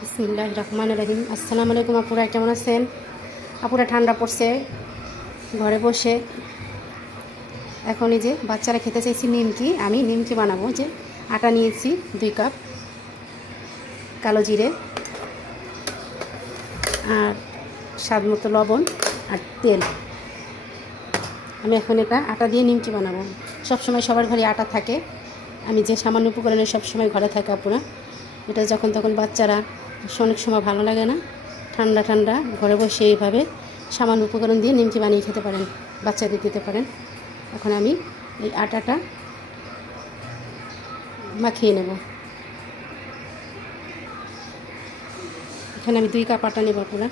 বিসমিল্লাহির রহমানির রহিম। আসসালামু আলাইকুম আপুরা, কেমন আছেন? আপুরা ঠান্ডা পড়ছে, ঘরে বসে এখন এই যে বাচ্চারা খেতে চাইছি নিমকি। আমি নিমকি বানাবো। যে আটা নিয়েছি 2 কাপ, কালো জিরে আর স্বাদ মতো লবণ আর তেল। আমি এখন এটা আটা দিয়ে নিমকি বানাবো। সবসময় সবার ঘরে আটা থাকে, আমি যে সামান্য উপকরণে সবসময় ঘরে থাকে আপুরা। এটা যখন তখন বাচ্চারা অনেক সময় ভালো লাগে না, ঠান্ডা ঠান্ডা ঘরে বসে এইভাবে সামান্য উপকরণ দিয়ে নিমকি বানিয়ে খেতে পারেন, বাচ্চাদের দিতে পারেন। এখন আমি এই আটাটা মাখিয়ে নেব। এখানে আমি 2 কাপ আটা নেব পুরা।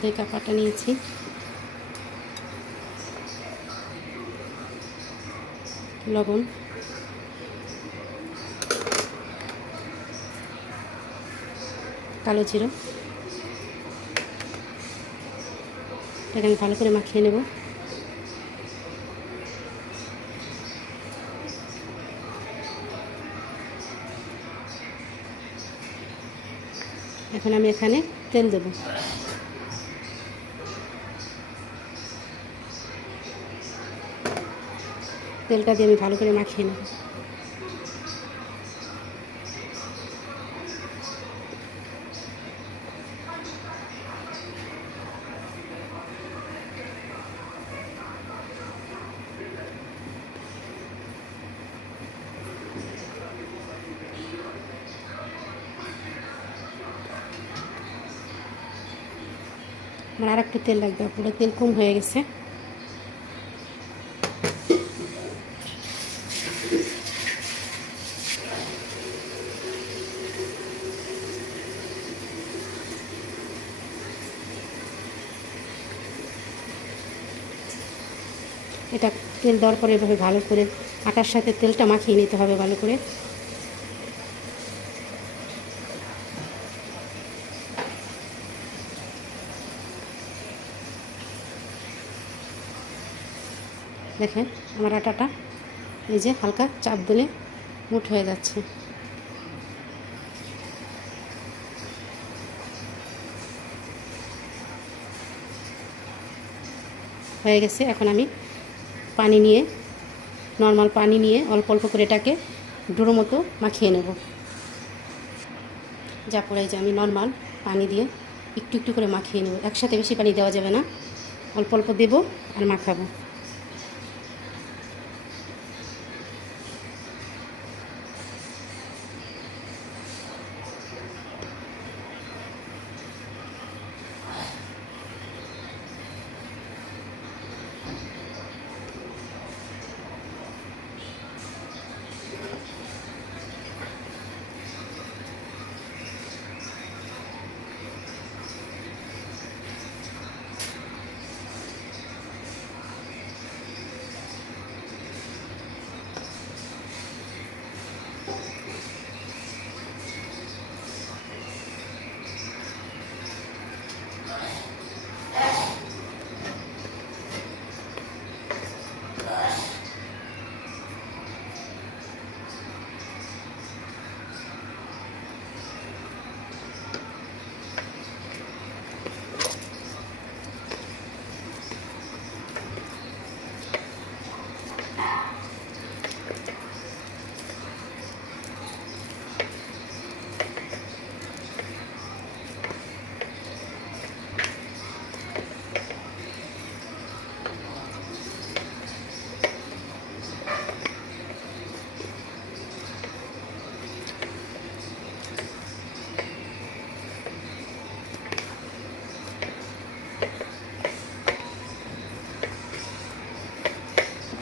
দুই কাপ আটা নিয়েছি। লবণ, কালো জিরা, এটাকে আমি ভালো করে মাখিয়ে নেব। এখন আমি এখানে তেল দেব। তেলটা দিয়ে আমি ভালো করে মাখিয়ে নেব। আমার আর একটু তেল লাগবে, পুরো তেল কম হয়ে গেছে। এটা তেল দেওয়ার পরে এভাবে ভালো করে আটার সাথে তেলটা মাখিয়ে নিতে হবে ভালো করে। দেখেন আমার আটাটা এই যে হালকা চাপ দিলে মুঠ হয়ে যাচ্ছে। হয়ে গেছে। এখন আমি পানি নিয়ে, নর্মাল পানি নিয়ে অল্প অল্প করে এটাকে ডোর মতো মাখিয়ে নেব। যা পড়ে যে আমি নর্মাল পানি দিয়ে একটু একটু করে মাখিয়ে নেব। একসাথে বেশি পানি দেওয়া যাবে না, অল্প অল্প দেব আর মাখাবো।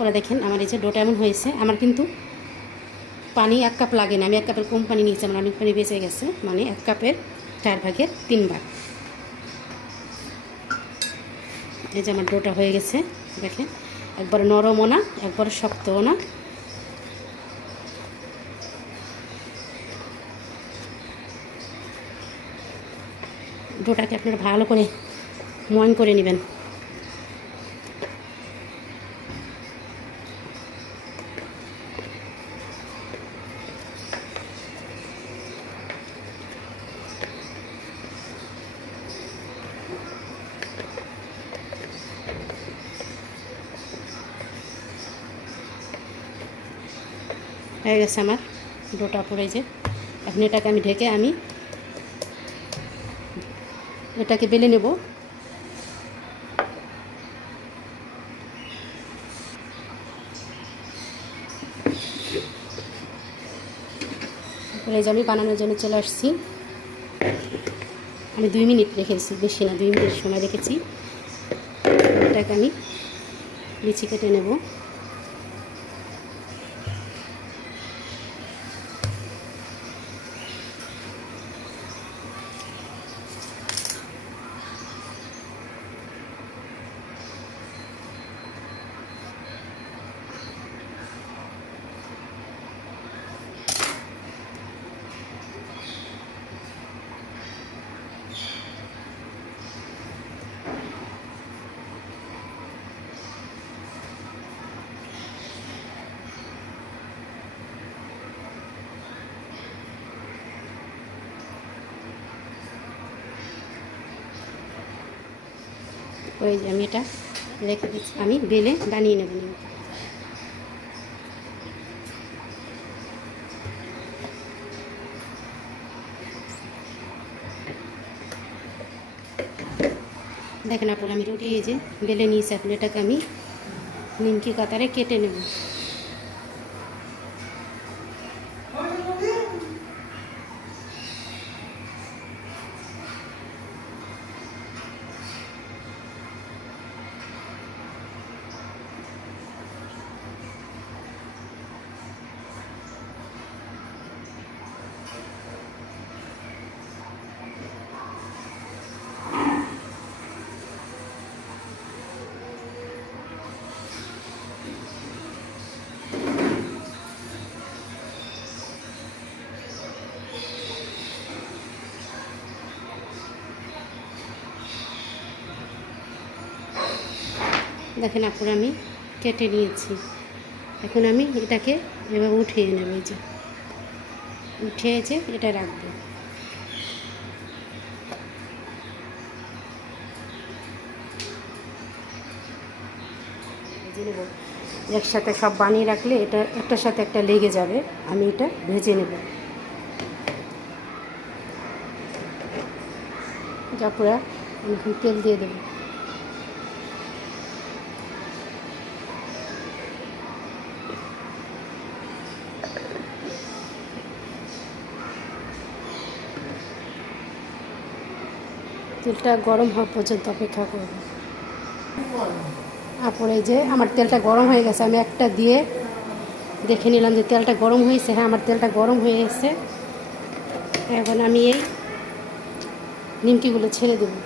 পরে দেখেন আমার এই যে ডোটা এমন হয়েছে। আমার কিন্তু পানি 1 কাপ লাগে না, আমি 1 কাপের কম পানি নিয়েছি, আমার অনেক পানি বেঁচে গেছে, মানে 1 কাপের 4 ভাগের 3 ভাগ। এই যে আমার ডোটা হয়ে গেছে। দেখেন একবার নরমও না, একবার শক্তও না। ডোটাকে আপনারা ভালো করে ময়ন করে নেবেন। হয়ে গেছে আমার ডোটা পড়ে যে। এখন এটাকে আমি ঢেকে আমি এটাকে বেলে নেব। তারপরে যে আমি বানানোর জন্য চলে আসছি। আমি 2 মিনিট রেখেছি, বেশি না, 2 মিনিট সময় রেখেছি। এটাকে আমি লিচি কেটে নেব। ওই যে আমি এটা রেখে দিচ্ছি, আমি বেলে বানিয়ে নেব। দেখেন আপনারা আমি রুটি এই যে বেলে নিয়েছি। এখন এটাকে আমি নিমকি কাতারে কেটে নেব। দেখেন আপনারা আমি কেটে নিয়েছি। এখন আমি এটাকে এভাবে উঠিয়ে নেব। এই যে উঠিয়ে যে এটা রাখবো। ভেজে নেব। একসাথে সব বানিয়ে রাখলে এটা একটার সাথে একটা লেগে যাবে। আমি এটা ভেজে নেব। তারপরে আমি এখন তেল দিয়ে দেবো। তেলটা গরম হওয়া পর্যন্ত অপেক্ষা করব। তারপরে যে আমার তেলটা গরম হয়ে গেছে, আমি একটা দিয়ে দেখে নিলাম যে তেলটা গরম হয়েছে। হ্যাঁ, আমার তেলটা গরম হয়ে গেছে। এখন আমি এই নিমকিগুলো ছেড়ে দেবো।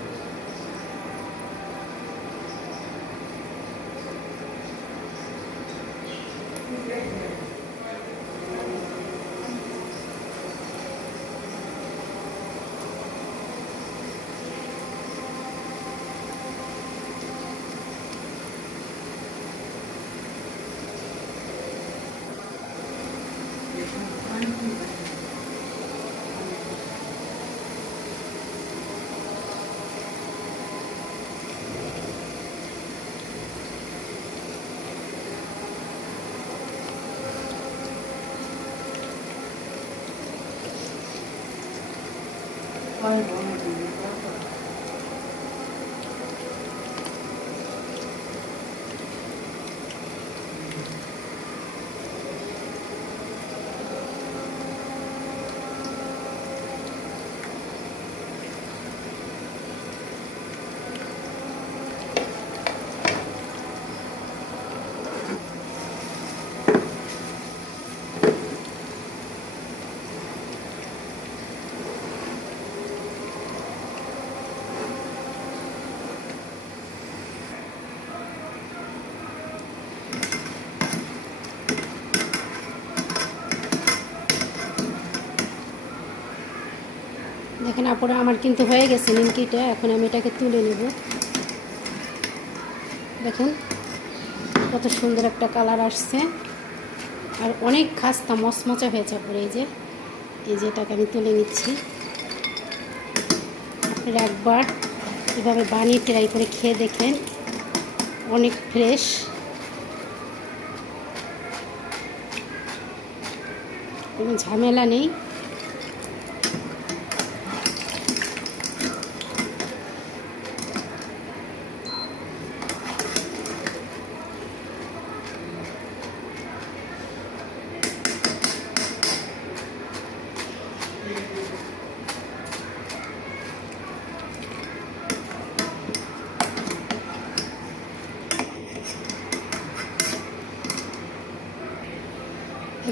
দেখেন আপনারা আমার কিন্তু হয়ে গেছে নিমকিটা। এখন আমি এটাকে তুলে নেব। দেখুন কত সুন্দর একটা কালার আসছে, আর অনেক খাস্তা মচমচা হয়েছে। পরে এই যে এটাকে আমি তুলে নিচ্ছি। আপনারা একবার এভাবে বানিয়ে ট্রাই করে খেয়ে দেখেন, অনেক ফ্রেশ। কোনো ঝামেলা নেই।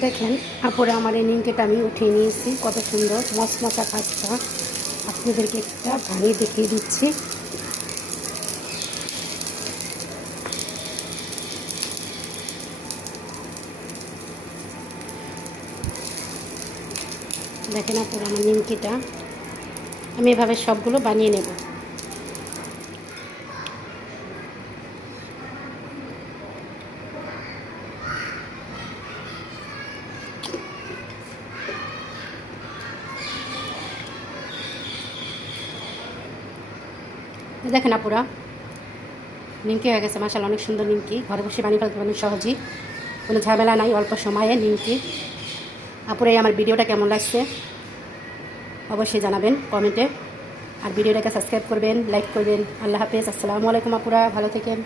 দেখেন আপুরা আমার এই নিমকিটা আমি উঠিয়ে নিয়েছি, কত সুন্দর মশমশা খাস্তা। আপনাদেরকে একটা ভাঙিয়ে দেখিয়ে দিচ্ছি। দেখেন আপুরা আমার নিমকিটা আমি এভাবে সবগুলো বানিয়ে নেব। দেখেন আপুরা নিমকি হয়ে গেছে, মাশাআল্লাহ অনেক সুন্দর নিমকি, ঘরে বসে বানিয়ে ফেলতে পারেন সহজেই, কোনো ঝামেলা নাই, অল্প সময়ে নিমকি। আপুরা আমার ভিডিওটা কেমন লাগছে অবশ্যই জানাবেন কমেন্টে, আর ভিডিওটাকে সাবস্ক্রাইব করবেন, লাইক করবেন। আল্লাহ হাফেজ, আসসালামু আলাইকুম আপুরা, ভালো থাকেন।